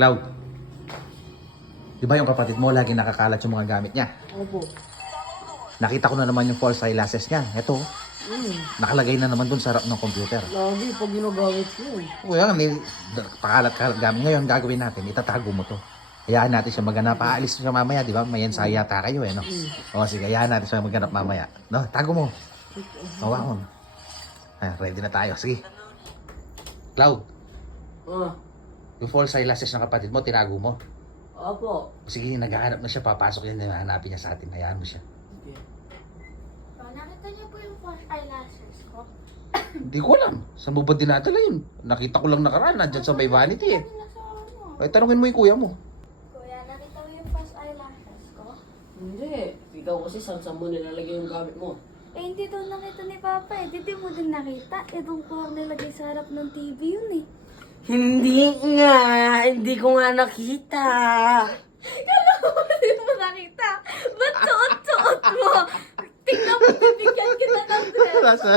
Cloud, di ba yung kapatid mo lagi nakakalat yung mga gamit niya? Opo. Nakita ko na naman yung false eyelashes niya. Ito, nakalagay na naman dun sa harap ng computer. Lagi pag ginagamit ko. Kuya, may pakalat-kalat gamit. Ngayon, gagawin natin, itatago mo to. Hayaan natin siya maganap. Aalis siya mamaya, di ba? May ensayo yata kayo no? O sige, hayaan natin siya maganap mamaya. No, tago mo. Mawakon. Ready na tayo. Sige. Cloud, Ah, yung false eyelashes ng kapatid mo, tinago mo. opo. Sige, naghahanap na siya, papasok yan, hanapin niya sa atin. Hayaan mo siya. Okay. Nakita niyo po yung false eyelashes ko? Hindi ko alam. Saan mo ba dinadala yun? Nakita ko lang nakaraan, nandyan sa may vanity eh. Nila sa ano? Ay, tanungin mo yung kuya mo. Kuya, nakita mo yung false eyelashes ko? Hindi. Ikaw kasi saan mo nilalagay yung gamit mo? Eh, hindi daw nakita ni Papa eh. Di mo din nakita. Eh, doon ko nilagay sa harap ng TV yun eh. Hindi nga. Hindi ko nga nakita. Kala mo, hindi mo nakita. Ba't suot-suot mo? Tingnan mo, bibigyan kita ng dress. Nasa?